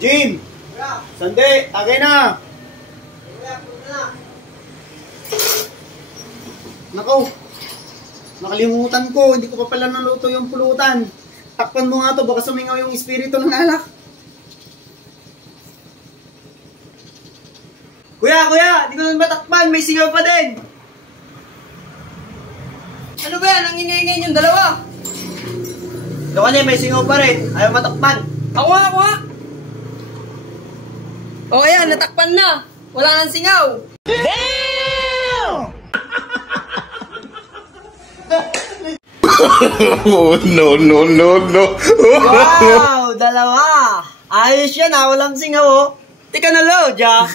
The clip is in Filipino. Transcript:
Jim! Sande, tagay na! Nako, nakalimutan ko, hindi ko pa pala naluto yung pulutan. Takpan mo nga to, baka sumingaw yung espiritu ng alak. Kuya, di ko nun matakpan, may singaw pa din. Ano ba yan? Ang ingay-ingay yung dalawa. Ito kanya, may singaw pa rin, ayaw matakpan. Ako nga. O ayan, natakpan na. Wala nang singaw. Damn! Oh, no. Wow, dalawa. Ayos yan ha, walang singaw oh. Tika na lo, Jack.